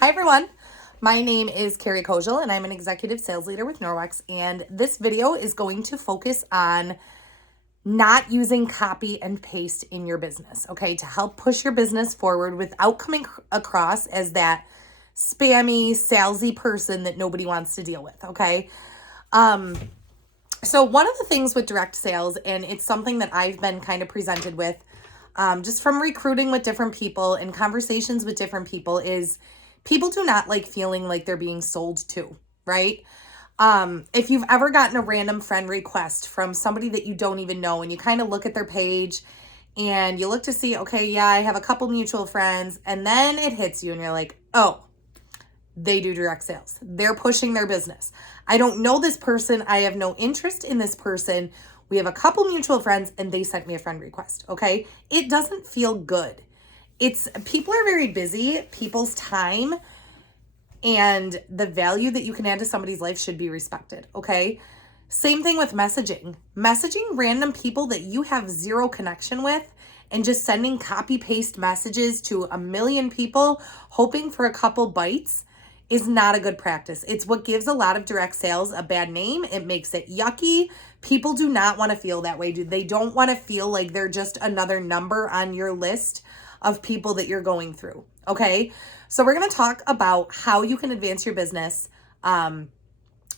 Hi everyone, my name is Carrie Kojal and I'm an executive sales leader with Norwex, and this video is going to focus on not using copy and paste in your business, okay, to help push your business forward without coming across as that spammy, salesy person that nobody wants to deal with, okay? So one of the things with direct sales, and it's something that I've been kind of presented with just from recruiting with different people and conversations with different people, is people do not like feeling like they're being sold to, right? If you've ever gotten a random friend request from somebody that you don't even know and you kind of look at their page and you look to see, okay, yeah, I have a couple mutual friends, and then it hits you and you're like, oh, they do direct sales. They're pushing their business. I don't know this person. I have no interest in this person. We have a couple mutual friends and they sent me a friend request. Okay. It doesn't feel good. People are very busy. People's time and the value that you can add to somebody's life should be respected. Okay. Same thing with messaging. Messaging random people that you have zero connection with and just sending copy paste messages to a million people hoping for a couple bites is not a good practice. It's what gives a lot of direct sales a bad name. It makes it yucky. People do not want to feel that way, dude. They don't want to feel like they're just another number on your list of people that you're going through. Okay. So we're going to talk about how you can advance your business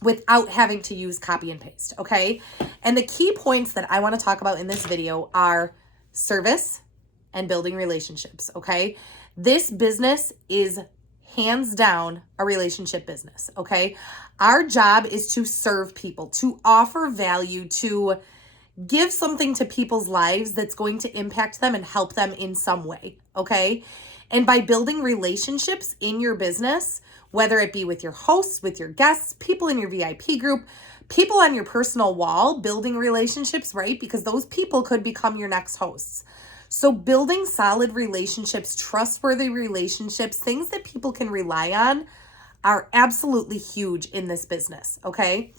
without having to use copy and paste. Okay. And the key points that I want to talk about in this video are service and building relationships. Okay. This business is hands down a relationship business. Okay. Our job is to serve people, to offer value, to give something to people's lives that's going to impact them and help them in some way. Okay. And by building relationships in your business, whether it be with your hosts, with your guests, people in your VIP group, people on your personal wall, building relationships, right? Because those people could become your next hosts. So building solid relationships, trustworthy relationships, things that people can rely on are absolutely huge in this business, okay?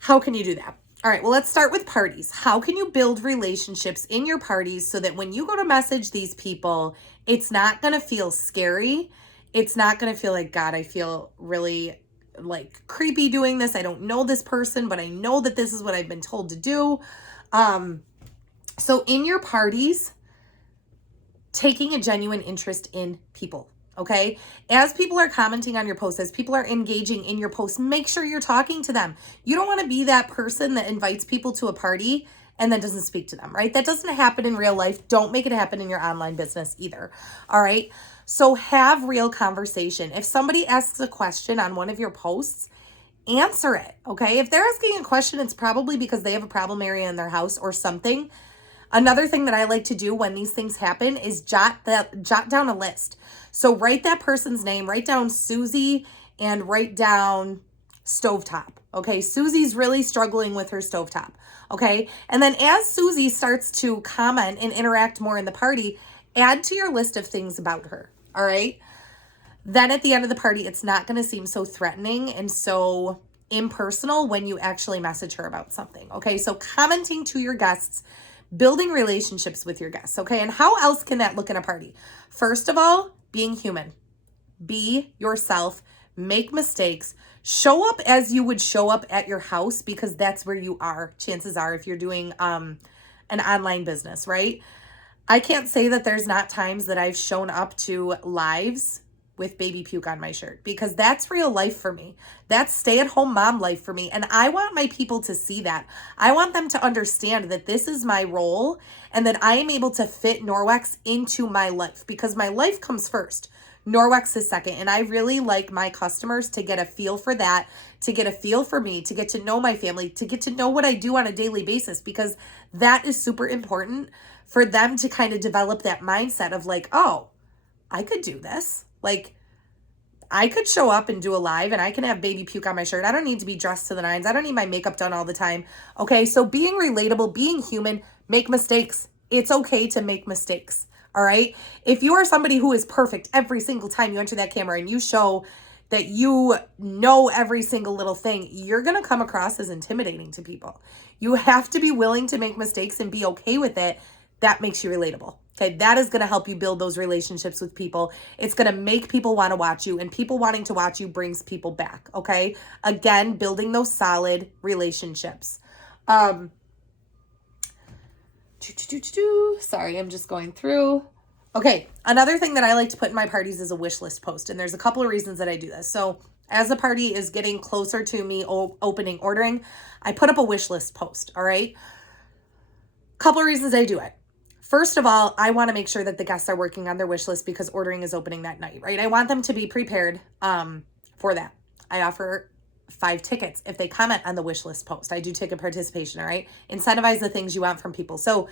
How can you do that? All right, well, let's start with parties. How can you build relationships in your parties so that when you go to message these people, it's not going to feel scary. It's not going to feel like, God, I feel really like creepy doing this. I don't know this person, but I know that this is what I've been told to do. So in your parties, taking a genuine interest in people, okay? As people are commenting on your posts, as people are engaging in your posts, make sure you're talking to them. You don't want to be that person that invites people to a party and then doesn't speak to them, right? That doesn't happen in real life. Don't make it happen in your online business either, all right? So have real conversation. If somebody asks a question on one of your posts, answer it, okay? If they're asking a question, it's probably because they have a problem area in their house or something. Another thing that I like to do when these things happen is jot down a list. So write that person's name, write down Susie, and write down stovetop. Okay, Susie's really struggling with her stovetop. Okay, and then as Susie starts to comment and interact more in the party, add to your list of things about her. All right. Then at the end of the party, it's not going to seem so threatening and so impersonal when you actually message her about something. Okay, so commenting to your guests, building relationships with your guests. Okay, and how else can that look in a party? First of all, being human. Be yourself, make mistakes, show up as you would show up at your house, because that's where you are, chances are, if you're doing an online business, right? I can't say that there's not times that I've shown up to lives with baby puke on my shirt, because that's real life for me. That's stay-at-home mom life for me. And I want my people to see that. I want them to understand that this is my role and that I am able to fit Norwex into my life, because my life comes first. Norwex is second. And I really like my customers to get a feel for that, to get a feel for me, to get to know my family, to get to know what I do on a daily basis, because that is super important for them to kind of develop that mindset of like, oh, I could do this. Like, I could show up and do a live and I can have baby puke on my shirt. I don't need to be dressed to the nines. I don't need my makeup done all the time. Okay, so being relatable, being human, make mistakes. It's okay to make mistakes, all right? If you are somebody who is perfect every single time you enter that camera and you show that you know every single little thing, you're going to come across as intimidating to people. You have to be willing to make mistakes and be okay with it. That makes you relatable. Okay, that is going to help you build those relationships with people. It's going to make people want to watch you, and people wanting to watch you brings people back. Okay, again, building those solid relationships. Sorry, I'm just going through. Okay, another thing that I like to put in my parties is a wish list post, and there's a couple of reasons that I do this. So as the party is getting closer to me ordering, I put up a wish list post, all right? Couple of reasons I do it. First of all, I want to make sure that the guests are working on their wish list because ordering is opening that night, right? I want them to be prepared for that. I offer 5 tickets if they comment on the wish list post. I do ticket participation, all right? Incentivize the things you want from people. So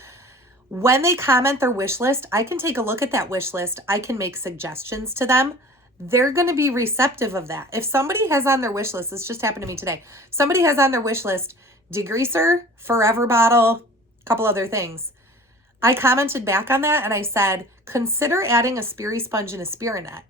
when they comment their wish list, I can take a look at that wish list. I can make suggestions to them. They're going to be receptive of that. If somebody has on their wish list, this just happened to me today. Somebody has on their wish list, degreaser, forever bottle, a couple other things. I commented back on that and I said, consider adding a Speary sponge and a Spearinet.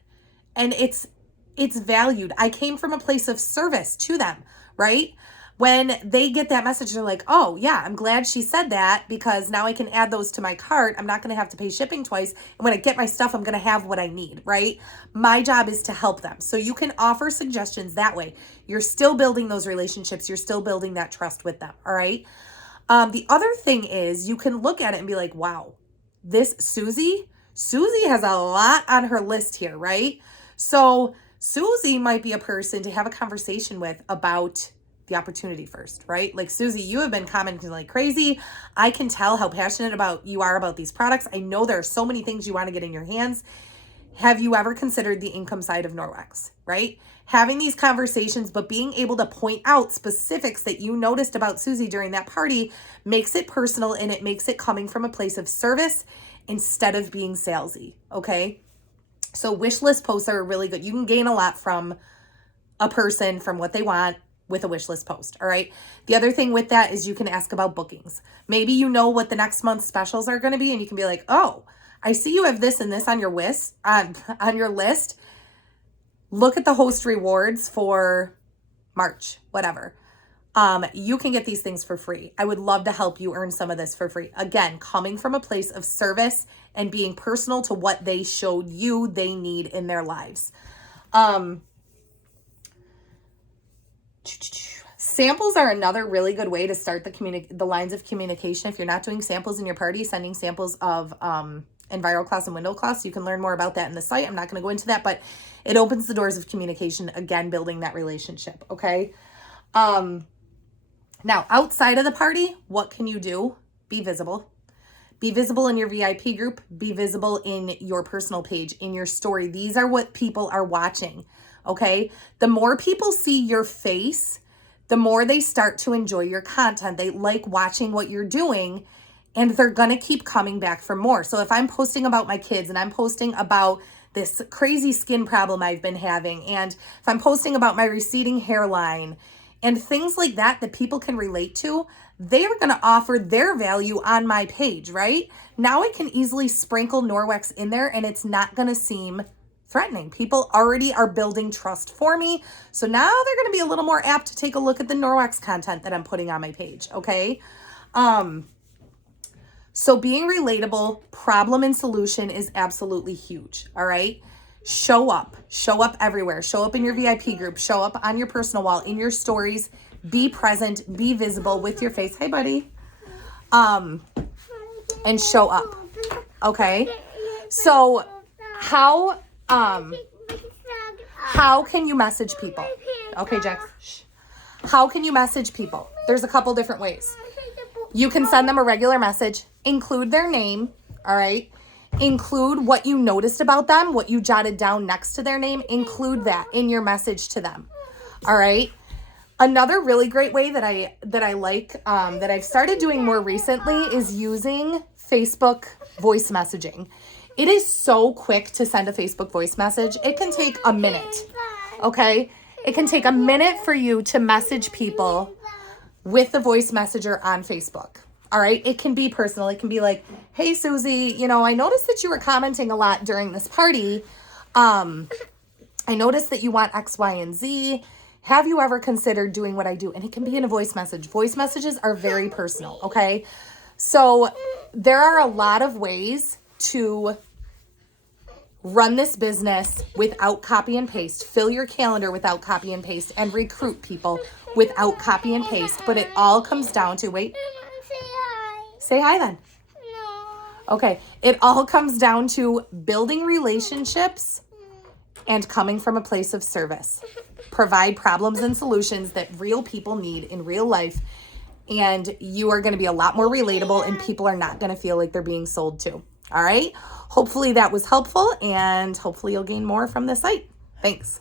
And it's valued. I came from a place of service to them, right? When they get that message, they're like, oh yeah, I'm glad she said that because now I can add those to my cart. I'm not going to have to pay shipping twice. And when I get my stuff, I'm going to have what I need, right? My job is to help them. So you can offer suggestions that way. You're still building those relationships. You're still building that trust with them, all right? The other thing is you can look at it and be like, wow, this Susie has a lot on her list here, right? So Susie might be a person to have a conversation with about the opportunity first, right? Like, Susie, you have been commenting like crazy. I can tell how passionate you are about these products. I know there are so many things you want to get in your hands. Have you ever considered the income side of Norwex, right? Having these conversations, but being able to point out specifics that you noticed about Susie during that party makes it personal, and it makes it coming from a place of service instead of being salesy, okay? So wish list posts are really good. You can gain a lot from a person, from what they want, with a wish list post, all right? The other thing with that is you can ask about bookings. Maybe you know what the next month's specials are going to be, and you can be like, oh, I see you have this and this on your list. On your list. Look at the host rewards for March, whatever. You can get these things for free. I would love to help you earn some of this for free. Again, coming from a place of service and being personal to what they showed you they need in their lives. Samples are another really good way to start the lines of communication. If you're not doing samples in your party, sending samples of EnviroClass and WindowClass. You can learn more about that in the site. I'm not going to go into that, but it opens the doors of communication, again, building that relationship, okay? Now, outside of the party, what can you do? Be visible. Be visible in your VIP group. Be visible in your personal page, in your story. These are what people are watching, okay? The more people see your face, the more they start to enjoy your content. They like watching what you're doing, and they're going to keep coming back for more. So if I'm posting about my kids and I'm posting about this crazy skin problem I've been having, and if I'm posting about my receding hairline and things like that that people can relate to, they're going to offer their value on my page, right? Now I can easily sprinkle Norwex in there and it's not going to seem threatening. People already are building trust for me. So now they're going to be a little more apt to take a look at the Norwex content that I'm putting on my page, okay? So being relatable, problem and solution is absolutely huge, all right? Show up everywhere. Show up in your VIP group, show up on your personal wall, in your stories, be present, be visible with your face. Hey, buddy. And show up, okay? So how can you message people? Okay, Jack. Shh. How can you message people? There's a couple different ways. You can send them a regular message, include their name, all right? Include what you noticed about them, what you jotted down next to their name, include that in your message to them, all right? Another really great way that I like, that I've started doing more recently is using Facebook voice messaging. It is so quick to send a Facebook voice message. It can take a minute, okay? It can take a minute for you to message people with the voice messenger on Facebook. All right. It can be personal. It can be like, hey, Susie, I noticed that you were commenting a lot during this party. I noticed that you want X, Y, and Z. Have you ever considered doing what I do? And it can be in a voice message. Voice messages are very personal. Okay. So there are a lot of ways to run this business without copy and paste, fill your calendar without copy and paste, and recruit people without copy and paste. But it all comes down to, wait. Say hi. Say hi then. No. Okay. It all comes down to building relationships and coming from a place of service. Provide problems and solutions that real people need in real life. And you are going to be a lot more relatable, and people are not going to feel like they're being sold to. All right. Hopefully that was helpful, and hopefully you'll gain more from this site. Thanks.